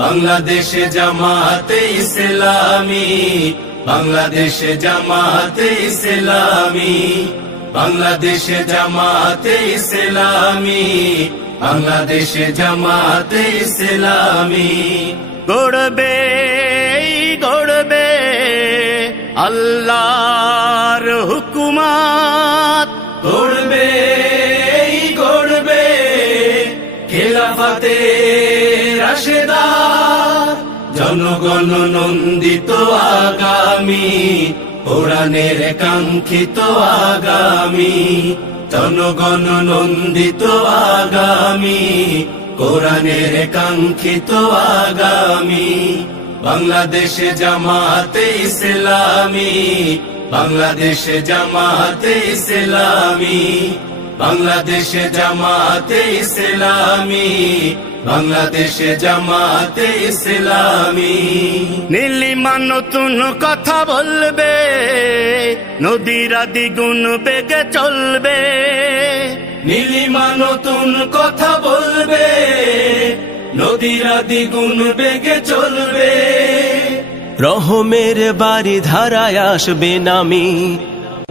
বাংলাদেশে জামাতে ইসলামী, বাংলাদেশে জামাতে ইসলামী, বাংলাদেশে জামাতে ইসলামী, বাংলাদেশে জামাতে ইসলামী। গড়বে গড়বে আল্লাহর হুকুমত, গড়বে গড়বে খেলাফতে রাশেদা, জনগণ নন্দিত আগামী, কোরআনের কাঙ্ক্ষিত আগামী, জনগণ নন্দিত আগামী, কোরআনের কাঙ্ক্ষিত আগামী। বাংলাদেশে জামাতে ইসলামী, বাংলাদেশে জামাতে ইসলামী, বাংলাদেশে জামাতে ইসলামী, বাংলাদেশে জামাতে ইসলামী। নীলিমা নতুন কথা বলবে, নদীরা দ্বিগুণ বেগে চলবে, নীলিমা নতুন কথা বলবে, নদীরা দ্বিগুণ বেগে চলবে। রহমের বাড়ি ধারায় আসবে নামি,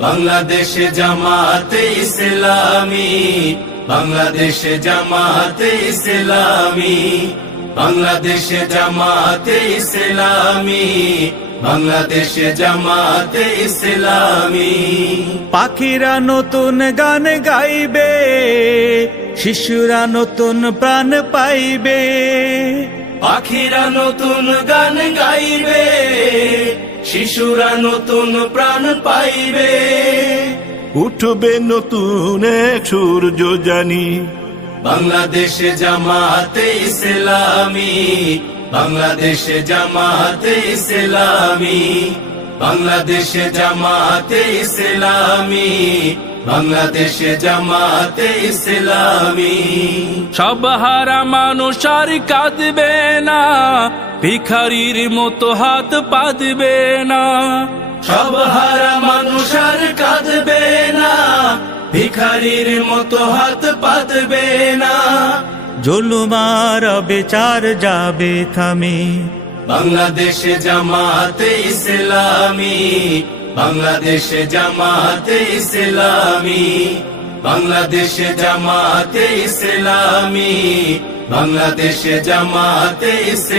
বাংলাদেশে জামাতে ইসলামী, বাংলাদেশে জামাতে ইসলামী, বাংলাদেশে জামাতে ইসলামী, বাংলাদেশে জামাতে ইসলামী। পাখিরা নতুন গান গাইবে, শিশুরা নতুন প্রাণ পাইবে, পাখিরা নতুন গান গাইবে, শিশুরা নতুন প্রাণ পাইবে। উঠবে নতুন এক সূর্য জানি, বাংলাদেশে জামাতে ইসলামী, বাংলাদেশে জামাতে ইসলামী, বাংলাদেশে জামাতে ইসলামী, বাংলাদেশে জামাতে ইসলামী। সব হারা মানুষ আর কাঁদবে না, ভিখারির মতো হাত পাতবে না, সব হারা মানুষ আর কাঁদবে না, ভিখারির মতো হাত পাতবে না। জুলুমার বিচার যাবে থামে, বাংলাদেশে জামাতে ইসলামী, বাংলাদেশে জামাতে ইসলামী, বাংলাদেশে জামাতে ইসলামী, বাংলাদেশে জামাতে ইসলামী।